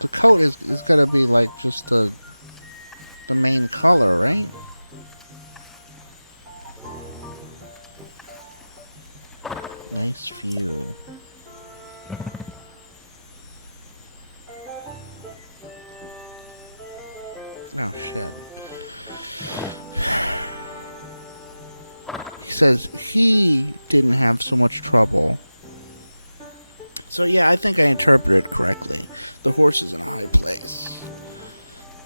The coat is gonna be like just the main color, right? Nice view. Oh shit. He says he didn't have so much trouble. So yeah, I think I interpreted correctly. The horse is in a high place.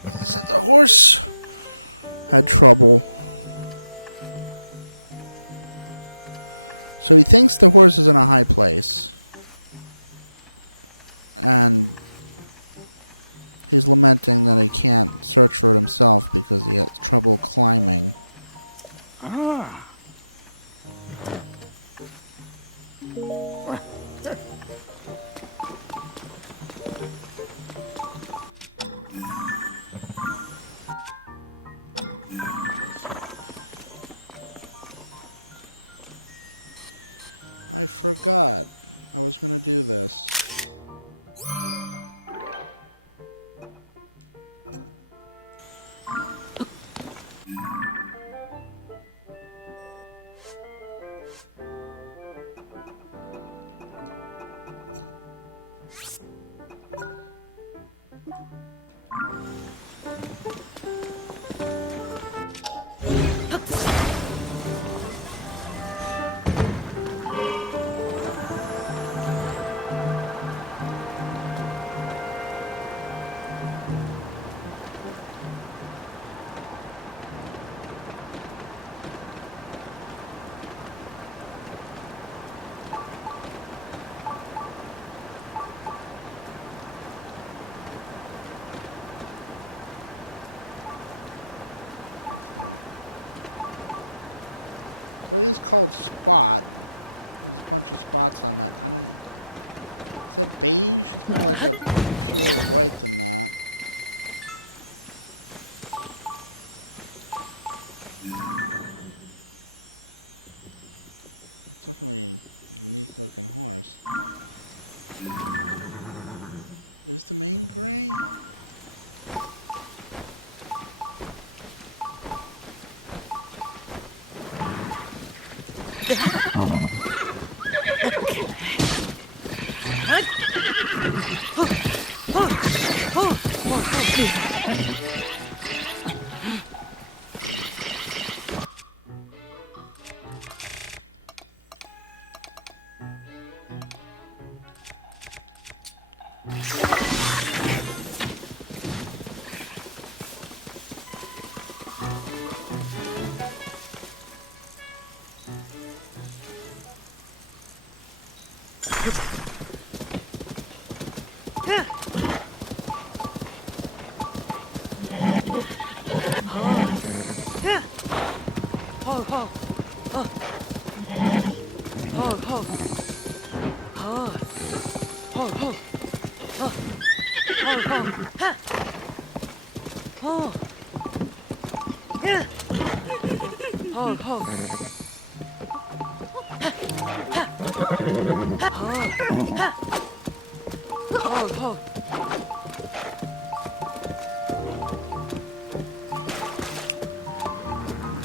I said the horse had trouble. So he thinks the horse is in a high place. And he's lamenting that he can't search for it himself because he has trouble climbing. I forgot I was gonna do this. Well, it is called Spot. There's a bunch of spots on that. I don't... Is that beige? It's more like a pure white than that. It's definitely a unique looking horse. Is the mane gray?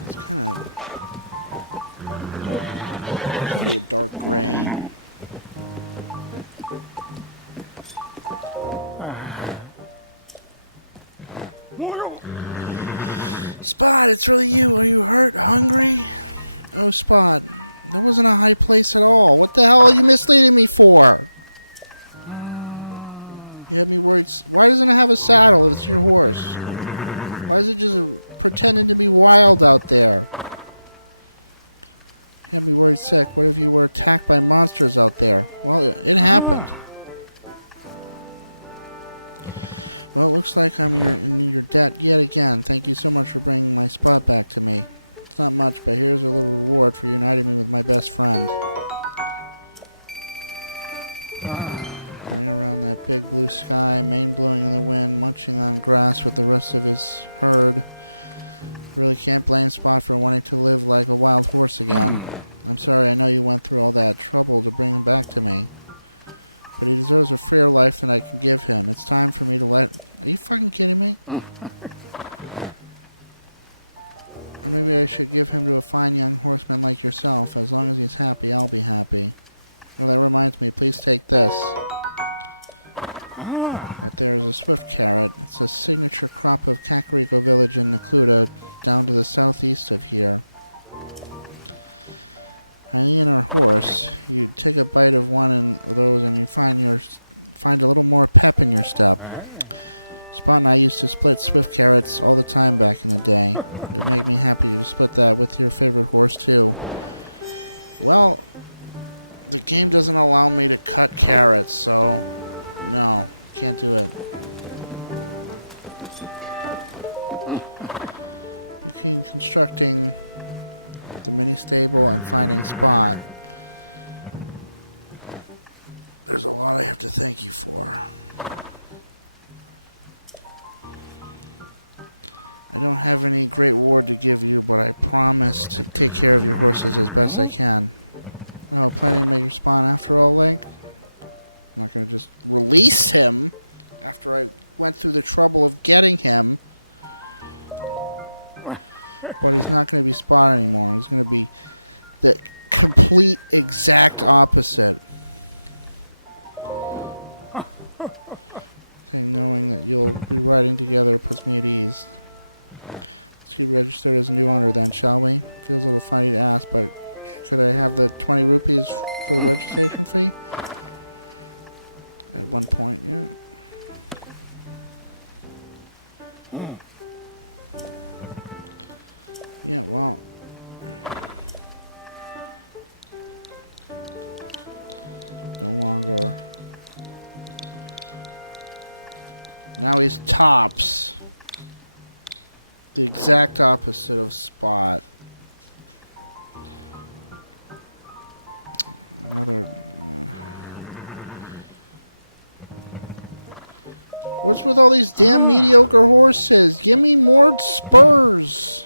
It's kind of be a dark gray. Spot, it's really you. Are you hurt? Hungry? Oh, Spot, that wasn't a high place at all. What the hell are you misleading me for? You had me worried. Why doesn't it have a saddle if it's your horse? Why is it just pretending to be wild out there? You had me worried sick. What if you were attacked by monsters out there? Well, it happened. Well, it looks like I'm in your debt yet again. Thank you so much for bringing my Spot back to me. It's not much, but here's a little reward for uniting me with my best friend. Running around that big blue sky, mane blowing in the wind, munching on grass with the rest of his herd. Really can't blame Spot for wanting to live like a wild horse again. I'm sorry, I know you went through all that trouble to bring him back to me. But he deserves a freer life than I can give him. It's time for me to let... Are you fucking kidding me? Or maybe I should give him to a fine young horseman like yourself. As long as he's happy, I'll be happy. Well, that reminds me, please take this. That there is a swift carrot. It's a signature crop of Kakariko village in Necluda, down to the southeast of here. Hyena or horse, you take a bite of one of those and you find a little more pep in your step. Spot and I used to split swift carrots all the time back in the day. It would make me happy to split that with your favorite horse too. Well, the game doesn't allow me to cut carrots, so no, can't do it. Between constructing the mini stable and finding Spot, there's a lot I have to thank you for. I don't have any great reward to give you, but I promise to take care of your horses as best I can. Oh, planning to make your spawn after all, Link? I'm not going to just release him after I went through the trouble of getting him. But he's not going to be Spot anymore. He's going to be the complete exact opposite. Knowing that you'll be riding together puts me at ease. Let's get registered as a new owner then, shall we? Feels a little funny to ask, but could I have the 20 rupees for the registration fee? At one point, yeah. Yeah, well. No longer. Now he's tops. The exact opposite of Spot. Another... What's with all these damn mediocre horses? Give me more spurs!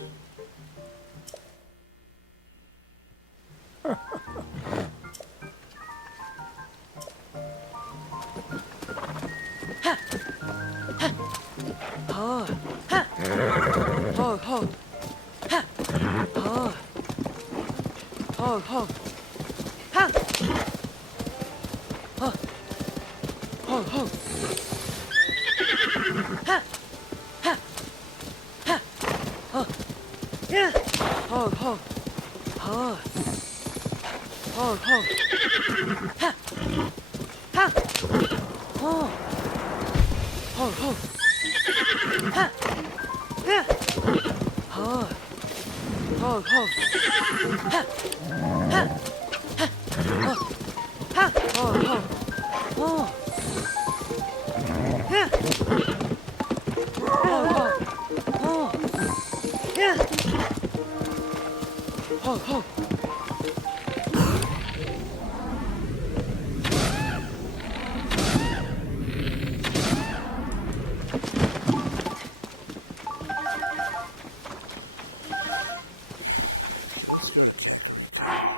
Let's go to Kakariko.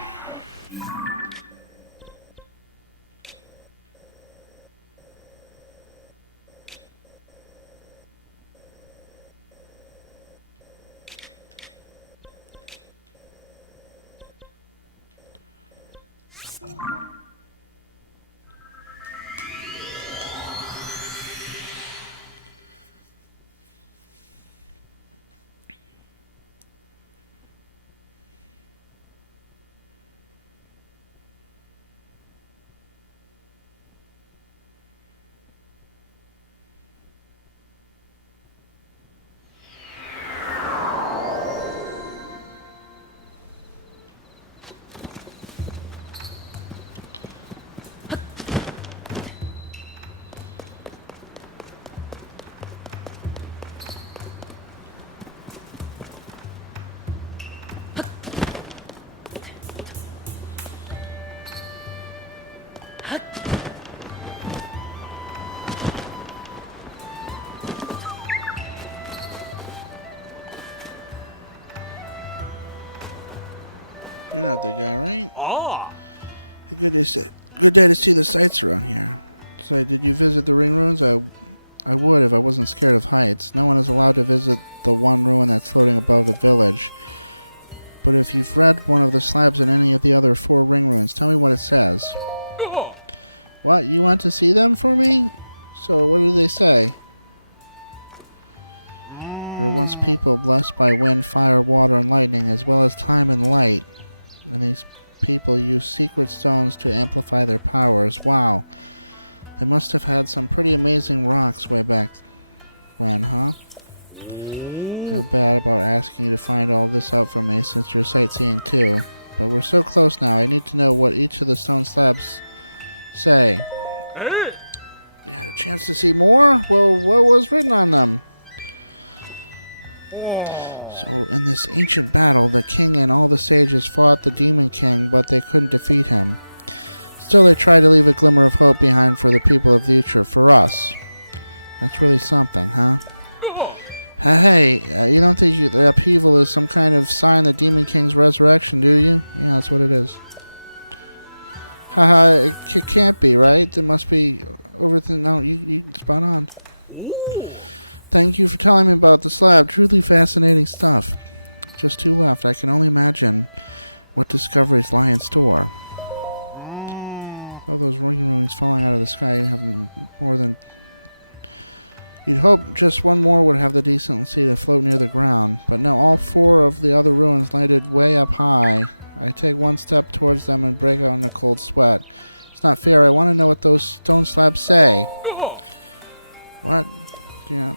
You're not the guy, right? Oh! For goodness sake. Good day to see the sights around here. So, did you visit the ring ruins? I would if I wasn't scared of heights. No one is allowed to visit the one ruin that's floating above the village. But if you've read one of the slabs in any of the other 4 ring ruins, tell me what it says. What? You want to see them for me? So, what do they say? There were once people blessed by wind, fire, water, and lightning, as well as time and light. And these people used secret stones to amplify their powers. Wow. They must have had some pretty amazing rocks way back when, huh? Feel bad about asking you to find all this out for me since you're sightseeing too. But we're so close now, I need to know what each of the stone slabs say. You had a chance to see more? Well, what was written on them? So, in this ancient battle, the king and all the sages fought the demon king, but they couldn't defeat him. Still, they tried to leave a glimmer of hope behind for the people of the future, for us. That's really something, huh? Hey, you don't think the upheaval is some kind of sign of the demon king's resurrection, do you? Yeah, that's what it is. Haha, it can't be, right? It must be everything. No, you spot on. Thank you for telling me about the slab. Truly fascinating stuff. Just 2 left. I can only imagine what discoveries lie in store. All those ring ruins falling out of the sky have more than... You'd hope just one more would have the decency to float near the ground. But no, all 4 of the other ruins landed way up high. I take 1 step towards them and break out in a cold sweat. It's not fair. I want to know what those stone slabs say. What? Yeah.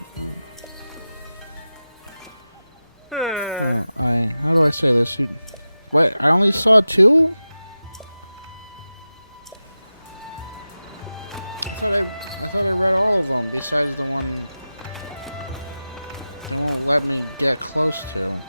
Well, how do I say this? Wait, I only saw 2? I thought I read all of them besides the one they won't let me get close to.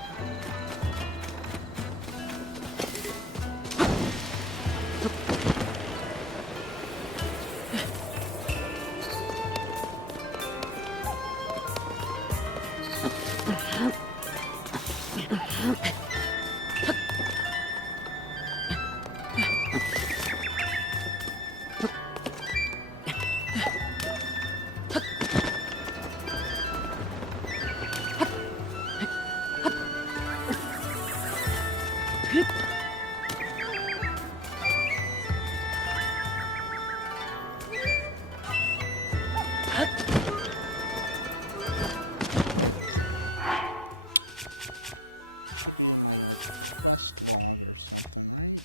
Should be in my quest log or something, right?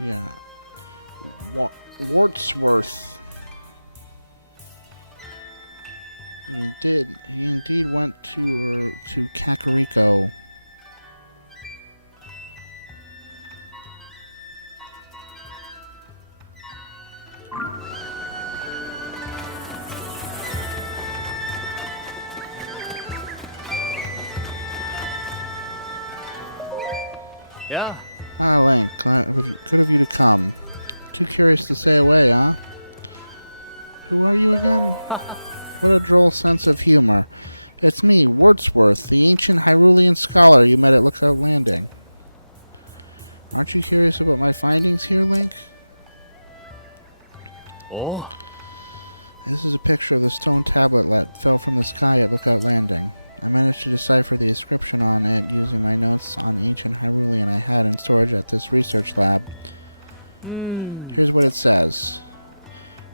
Yeah. Wartsworth. He indeed went to Kakariko. Yeah. Ah, Link, good of you to come. Too curious to stay away, huh? Who are you again? What a droll sense of humor. It's me, Wordsworth, the ancient Hyrulean scholar you met at Lookout Landing. Aren't you curious about my findings here, Link? Oh. This is a picture of the stone tablet that fell from the sky at Lookout Landing. I managed to decipher the inscription on it using my notes on ancient Hyrulean I had in storage at this research lab. Here's what it says.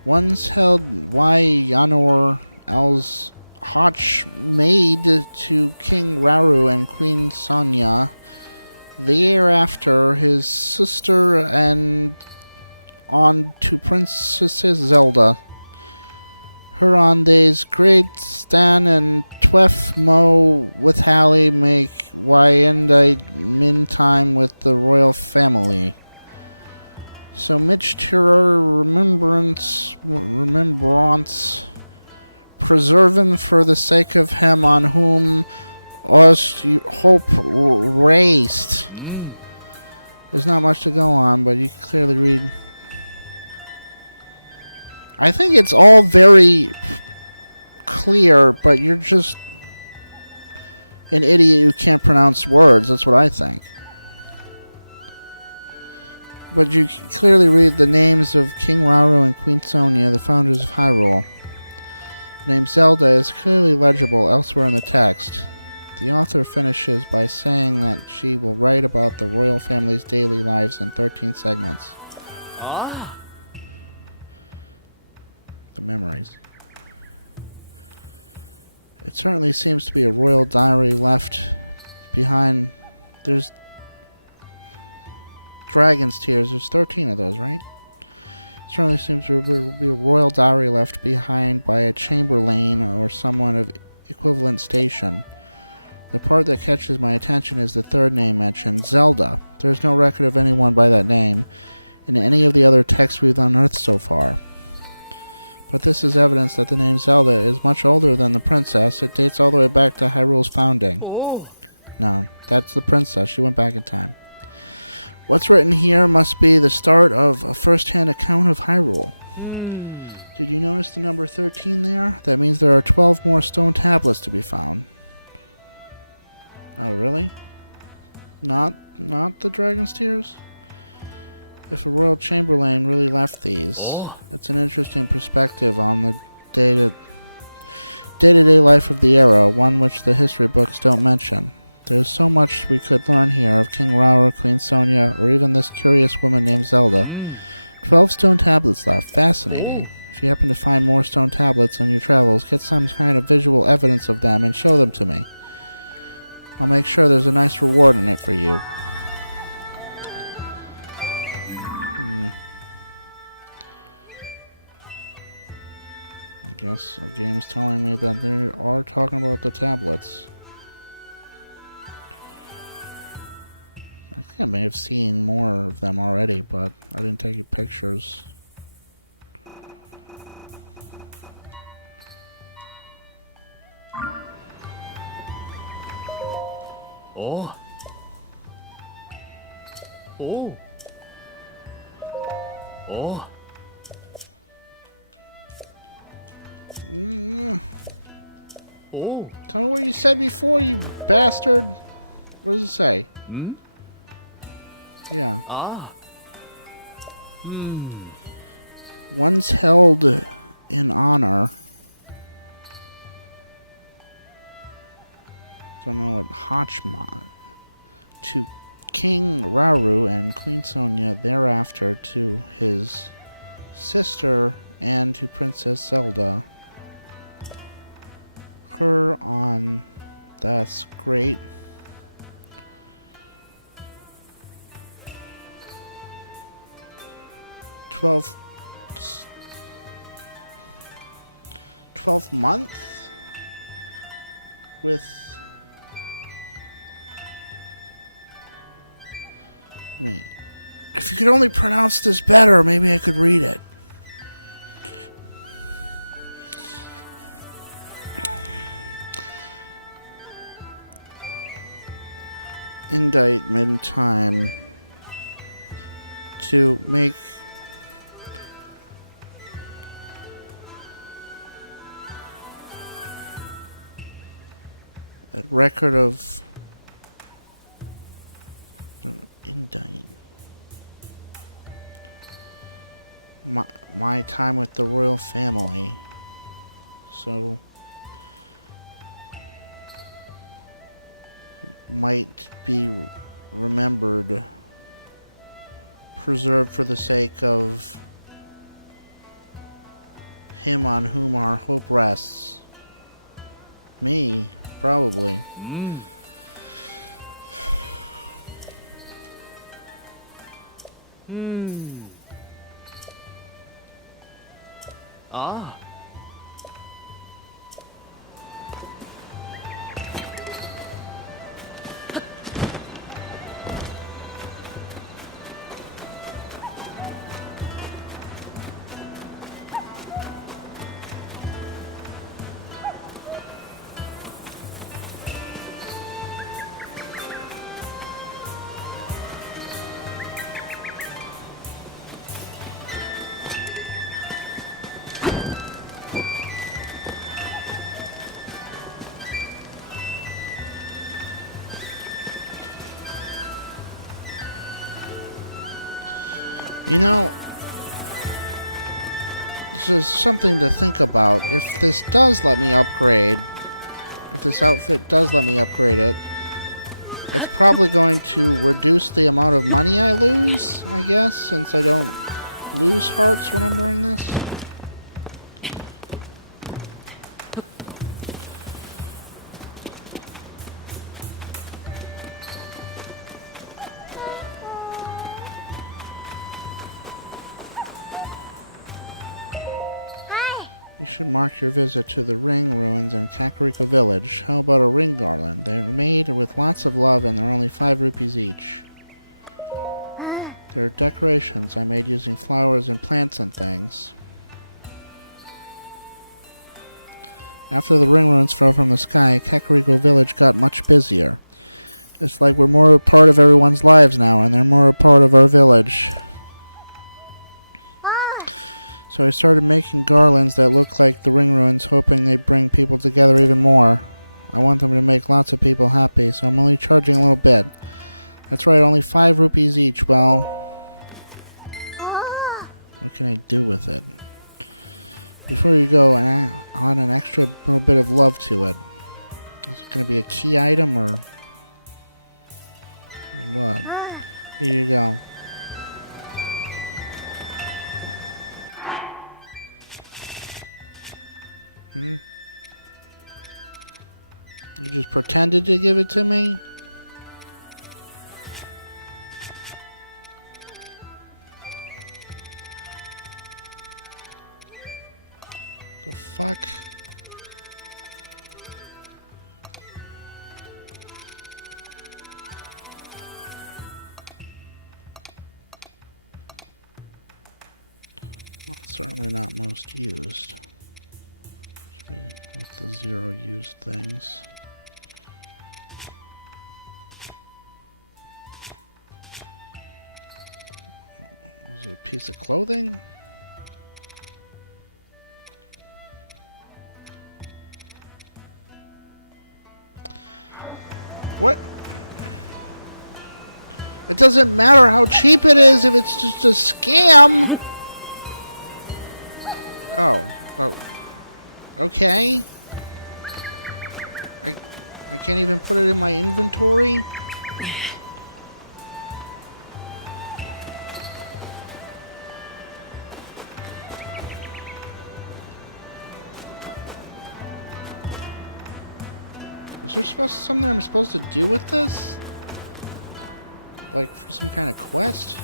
Once held Yanor Al's Hotch maid to King Rauru and Queen Sonia. The year after, his sister and on to Princess Zelda. Huron days great Stan and Twef Mo with Hallie make Wyendite min time with the royal family. So Mitch Terror remembrance preserving for the sake of him on whom us hope raised. There's not much to go on, but you can clearly read. I think it's all very clear, but you're just an idiot who can't pronounce words. That's what I think. But you can clearly read the names of King Rauru and Queen Sonia, the founders of Hyrule. The name Zelda is clearly legible elsewhere in the text. The author finishes by saying that she will write about the royal family's daily lives in 13 segments. The memories. It certainly seems to be a royal diary left behind. There's Dragon's Tears. There's 13 of those, right? It certainly seems to be a royal diary left behind by a chamberlain or someone of equivalent station. The part that catches my attention is the third name mentioned, Zelda. There's no record of anyone by that name in any of the other texts we've unearthed so far. But this is evidence that the name Zelda is much older than the princess. It dates all the way back to Hyrule's founding. No, that's the princess. She went back in time. What's written here must be the start of a first-hand account of Hyrule. Did you notice the number 13 there? That means there are 12 more stone tablets to be found. Oh, really? Not the Dragon's Tears? If a royal chamberlain really left these, it's an interesting perspective on the day-to-day life of the era, one which the history books don't mention. There's so much we could learn here of King Rauru, Queen Sonia, or even this curious woman named Zelda. 12 stone tablets left. Fascinating. If you happen to find more stone tablets on your travels, get some kind of visual evidence of them and show them to me. I'll make sure there's a nice reward in it for you. I guess the game's telling me that they are talking about the tablets. I think I may have seen more of them already, but I didn't take any pictures. Tell me what you said before, you bastard. What does it say? Yeah. Once held in honor. Don't know what Hotchmon. To King Rauru and Queen Sonia, thereafter to his sister and to Princess Zelda. Her on. That's great. Twelfth month with me. If you could only pronounce this better, maybe I could read it. Indictment time to make a record of indict my time with the royal family. So it might be remembered preserved for the sake of him on whom our hope rests. Me, probably. Ah. You know, this is something to think about. If this does let me upgrade, if this outfit does let me upgrade it, it's probably going to reduce the amount of money I lose, I guess, since I don't lose hearts when I'm wearing this. You should mark your visit to the ring ruins in Kakariko Village. How about a ring garland? They're made with lots of love and they're only 5 rupees each. They're decorations I made using flowers and plants and things. After the ring ruins fell from the sky, Kakariko Village got much busier. It's like we're more a part of everyone's lives now, and they're more a part of our village. So I started making garlands that look like the ring ruins, hoping they'd bring people together even more. I want them to make lots of people happy, so I'm only charging a little bit. That's right, only 5 rupees each. Well, what can I do with it? Before you go, and I'll add an extra little bit of love to it. Is it going to be a key item or what? Here you go. You just pretended to give it to me? The fuck? Well, certainly not most used. With the 0 used things. Was it a piece of clothing? What? It doesn't matter how cheap it is if it's just a scam. Oh. Okay. I can't even put it in my inventory. Is there something I'm supposed to do with this? Like for some kind of quest?